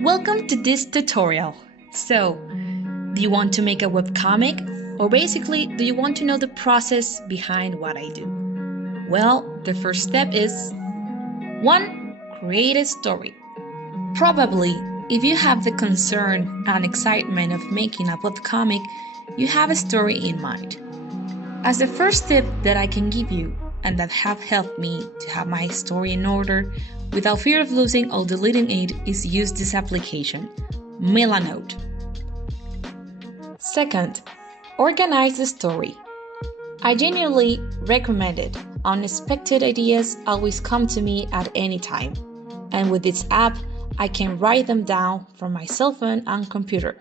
Welcome to this tutorial. So, do you want to make a webcomic? Or basically, do you want to know the process behind what I do? Well, the first step is 1. Create a story. Probably, if you have the concern and excitement of making a webcomic, you have a story in mind. As the first tip that I can give you, and that have helped me to have my story in order without fear of losing or deleting it, is use this application, Milanote. Second, organize the story. I genuinely recommend it. Unexpected ideas always come to me at any time, and with this app, I can write them down from my cell phone and computer.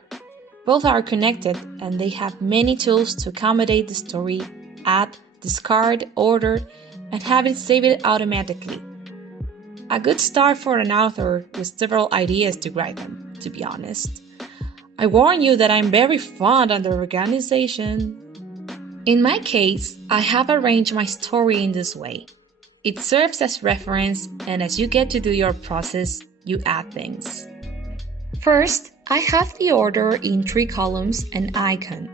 Both are connected and they have many tools to accommodate the story, add, discard, order, and have it saved automatically. A good start for an author with several ideas to write them, to be honest. I warn you that I'm very fond of the organization. In my case, I have arranged my story in this way. It serves as reference, and as you get to do your process, you add things. First, I have the order in 3 columns and icon: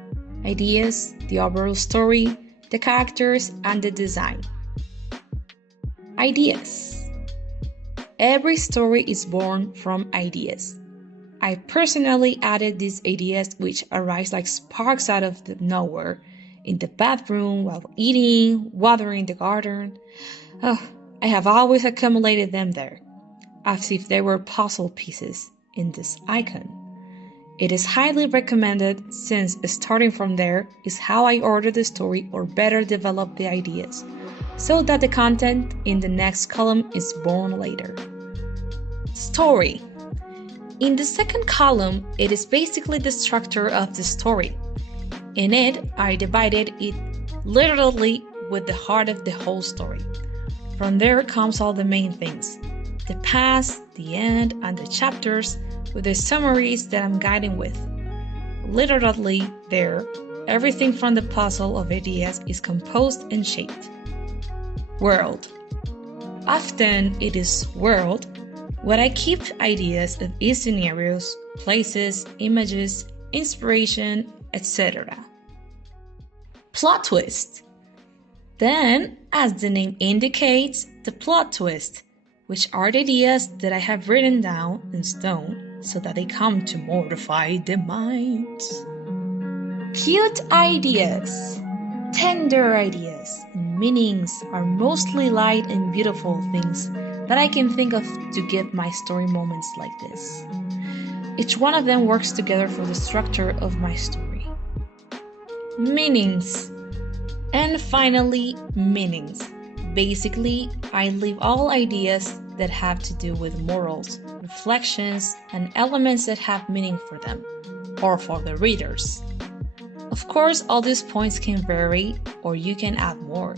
ideas, the overall story, the characters, and the design. Ideas. Every story is born from ideas. I personally added these ideas which arise like sparks out of nowhere, in the bathroom, while eating, watering the garden. I have always accumulated them there, as if they were puzzle pieces in this icon. It is highly recommended, since starting from there is how I order the story or better develop the ideas, so that the content in the next column is born later. Story. In the second column, it is basically the structure of the story. In it, I divided it literally with the heart of the whole story. From there comes all the main things: the past, the end, and the chapters, with the summaries that I'm guiding with. Literally there, everything from the puzzle of ideas is composed and shaped. World. Often it is world where I keep ideas of each scenarios, places, images, inspiration, etc. Plot twist. Then, as the name indicates, the plot twist, which are the ideas that I have written down in stone so that they come to mortify the mind. Cute ideas, tender ideas, and meanings are mostly light and beautiful things that I can think of to give my story moments like this. Each one of them works together for the structure of my story. Meanings. And finally, meanings. Basically, I leave all ideas that have to do with morals, reflections, and elements that have meaning for them, or for the readers. Of course, all these points can vary, or you can add more.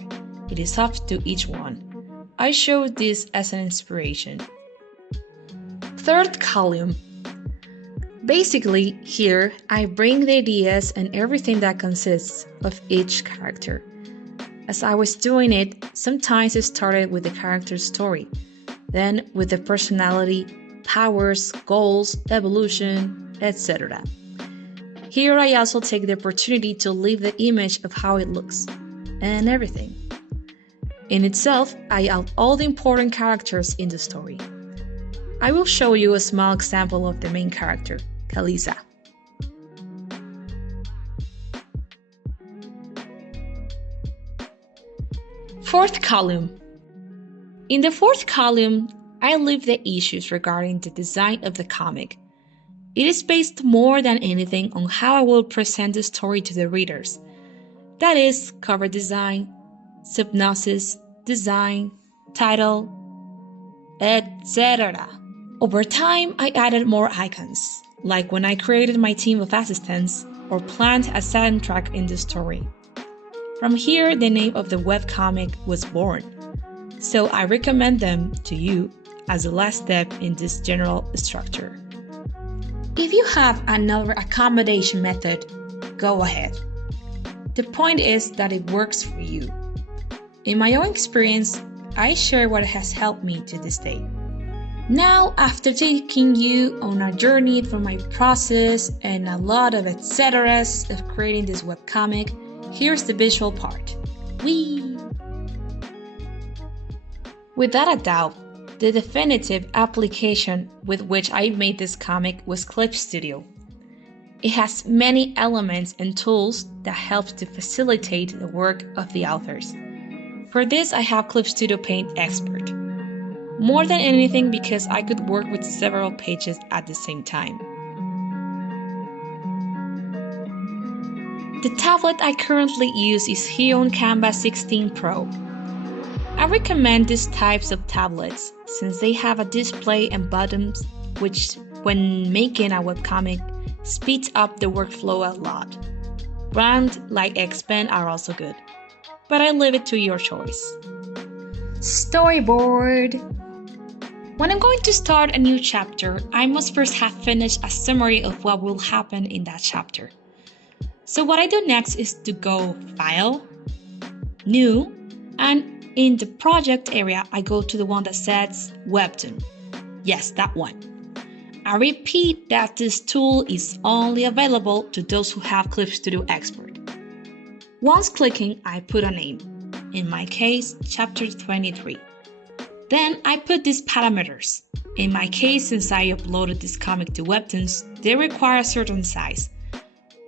It is up to each one. I showed this as an inspiration. Third column. Basically, here I bring the ideas and everything that consists of each character. As I was doing it, sometimes it started with the character's story, then with the personality, powers, goals, evolution, etc. Here I also take the opportunity to leave the image of how it looks, and everything. In itself, I add all the important characters in the story. I will show you a small example of the main character, Kalisa. Fourth column. In the fourth column, I leave the issues regarding the design of the comic. It is based more than anything on how I will present the story to the readers. That is, cover design, synopsis, design, title, etc. Over time, I added more icons, like when I created my team of assistants or planned a soundtrack in the story. From here, the name of the webcomic was born, so I recommend them to you as the last step in this general structure. If you have another accommodation method, go ahead. The point is that it works for you. In my own experience, I share what has helped me to this day. Now, after taking you on a journey through my process and a lot of etceteras of creating this webcomic, here's the visual part. Whee! Without a doubt, the definitive application with which I made this comic was Clip Studio. It has many elements and tools that help to facilitate the work of the authors. For this, I have Clip Studio Paint Expert. More than anything because I could work with several pages at the same time. The tablet I currently use is Hecho Canvas 16 Pro. I recommend these types of tablets since they have a display and buttons which, when making a webcomic, speeds up the workflow a lot. Brands like Xpen are also good, but I leave it to your choice. Storyboard. When I'm going to start a new chapter, I must first have finished a summary of what will happen in that chapter. So what I do next is to go File, New, and in the project area, I go to the one that says Webtoon. Yes, that one. I repeat that this tool is only available to those who have Clip Studio Expert. Once clicking, I put a name. In my case, Chapter 23. Then I put these parameters. In my case, since I uploaded this comic to Webtoons, they require a certain size.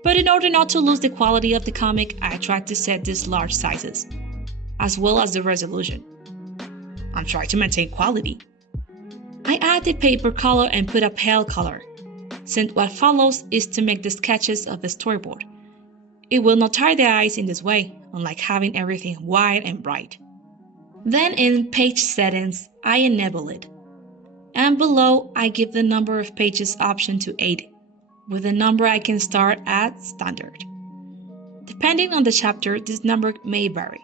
But in order not to lose the quality of the comic, I tried to set these large sizes, as well as the resolution. I'm trying to maintain quality. I add the paper color and put a pale color, since what follows is to make the sketches of the storyboard. It will not tire the eyes in this way, unlike having everything white and bright. Then in page settings, I enable it. And below, I give the number of pages option to 8, with the number I can start at standard. Depending on the chapter, this number may vary.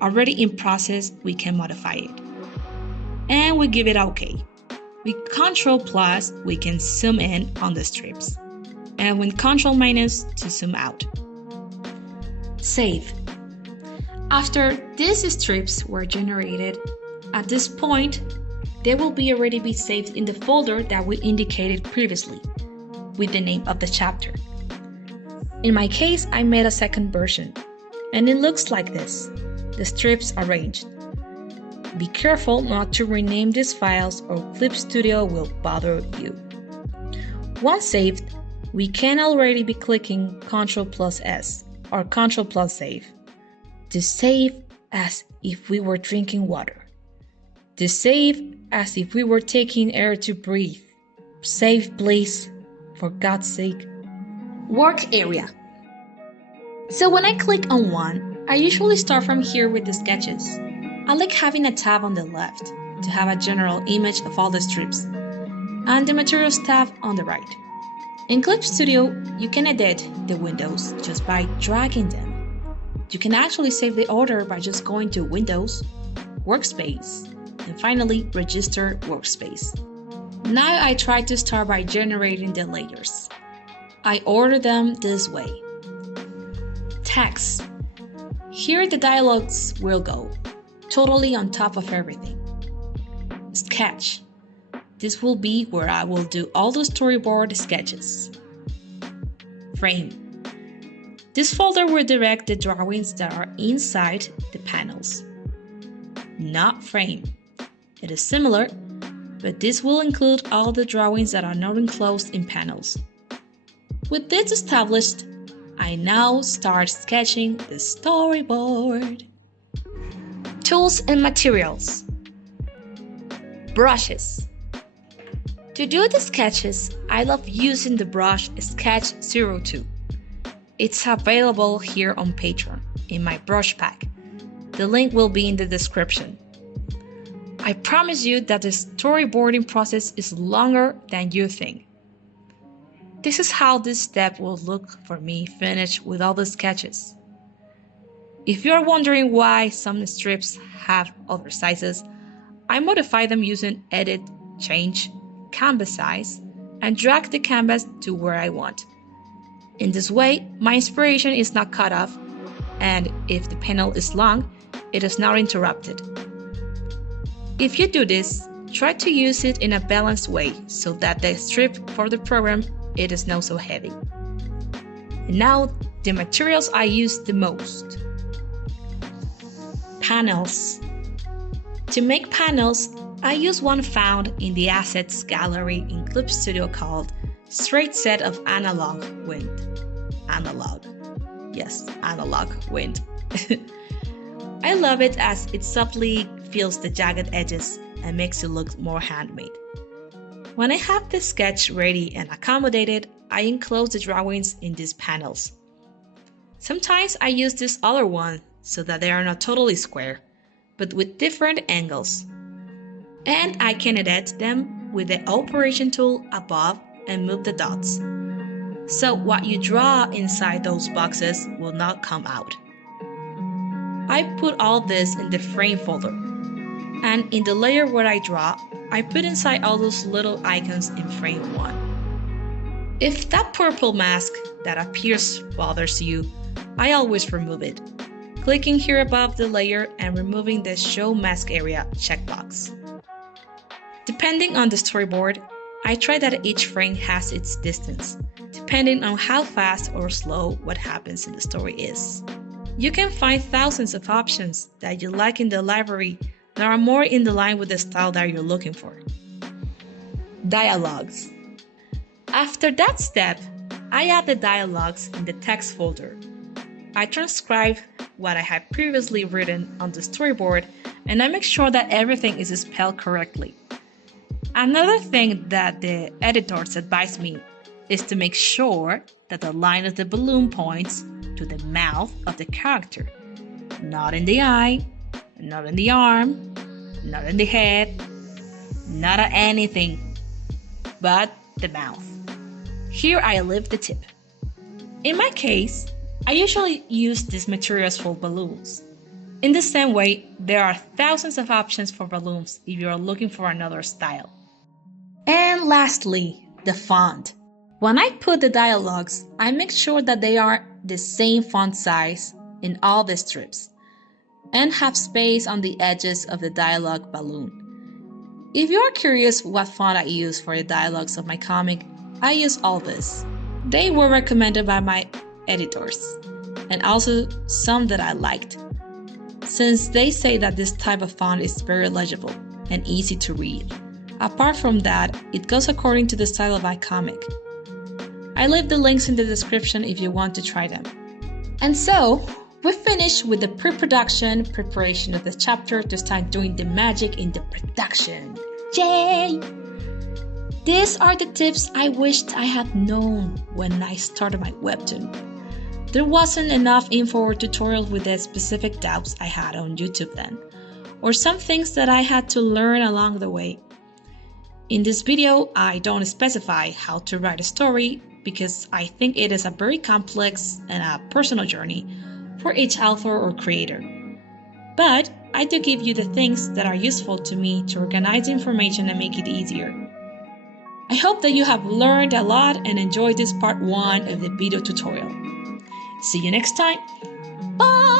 Already in process, we can modify it. And we give it OK. With Ctrl+, we can zoom in on the strips. And with Ctrl- to zoom out. Save. After these strips were generated, at this point, they will already be saved in the folder that we indicated previously, with the name of the chapter. In my case, I made a second version, and it looks like this, the strips arranged. Be careful not to rename these files or Clip Studio will bother you. Once saved, we can already be clicking Ctrl+S or Ctrl+Save. To save as if we were drinking water. To save as if we were taking air to breathe. Save please, for God's sake. Work area. So when I click on one, I usually start from here with the sketches. I like having a tab on the left to have a general image of all the strips, and the materials tab on the right. In Clip Studio, you can edit the windows just by dragging them. You can actually save the order by just going to Windows, Workspace, and finally Register Workspace. Now I try to start by generating the layers. I order them this way. Text. Here the dialogues will go, totally on top of everything. Sketch. This will be where I will do all the storyboard sketches. Frame. This folder will direct the drawings that are inside the panels. Not frame. It is similar, but this will include all the drawings that are not enclosed in panels. With this established, I now start sketching the storyboard. Tools and materials. Brushes. To do the sketches, I love using the brush Sketch 02. It's available here on Patreon in my brush pack. The link will be in the description. I promise you that the storyboarding process is longer than you think. This is how this step will look for me finished with all the sketches. If you're wondering why some strips have other sizes, I modify them using Edit, Change, Canvas Size, and drag the canvas to where I want. In this way, my inspiration is not cut off, and if the panel is long, it is not interrupted. If you do this, Try to use it in a balanced way so that the strip for the program it is not so heavy. And now the materials I use the most. Panels. To make panels, I use one found in the Assets Gallery in Clip Studio called Straight Set of Analog Wind. Analog. Yes, analog wind. I love it as it subtly feels the jagged edges and makes it look more handmade. When I have the sketch ready and accommodated, I enclose the drawings in these panels. Sometimes I use this other one so that they are not totally square, but with different angles. And I can edit them with the operation tool above and move the dots. So what you draw inside those boxes will not come out. I put all this in the frame folder. And in the layer where I draw, I put inside all those little icons in frame 1. If that purple mask that appears bothers you, I always remove it, clicking here above the layer and removing the Show Mask Area checkbox. Depending on the storyboard, I try that each frame has its distance, depending on how fast or slow what happens in the story is. You can find thousands of options that you like in the library that are more in the line with the style that you're looking for. Dialogues. After that step, I add the dialogues in the text folder. I transcribe what I had previously written on the storyboard and I make sure that everything is spelled correctly. Another thing that the editors advise me is to make sure that the line of the balloon points to the mouth of the character, not in the eye, not in the arm, not in the head, not at anything, but the mouth. Here I leave the tip. In my case, I usually use these materials for balloons. In the same way, there are thousands of options for balloons if you are looking for another style. And lastly, the font. When I put the dialogues, I make sure that they are the same font size in all the strips and have space on the edges of the dialogue balloon. If you are curious what font I use for the dialogues of my comic, I use all this. They were recommended by my editors and also some that I liked, since they say that this type of font is very legible and easy to read. Apart from that, it goes according to the style of my comic. I leave the links in the description if you want to try them. And so, we finished with the pre-production preparation of the chapter to start doing the magic in the production. Yay! These are the tips I wished I had known when I started my webtoon. There wasn't enough info or tutorials with the specific doubts I had on YouTube then, or some things that I had to learn along the way. In this video, I don't specify how to write a story because I think it is a very complex and a personal journey for each author or creator. But I do give you the things that are useful to me to organize the information and make it easier. I hope that you have learned a lot and enjoyed this part 1 of the video tutorial. See you next time. Bye!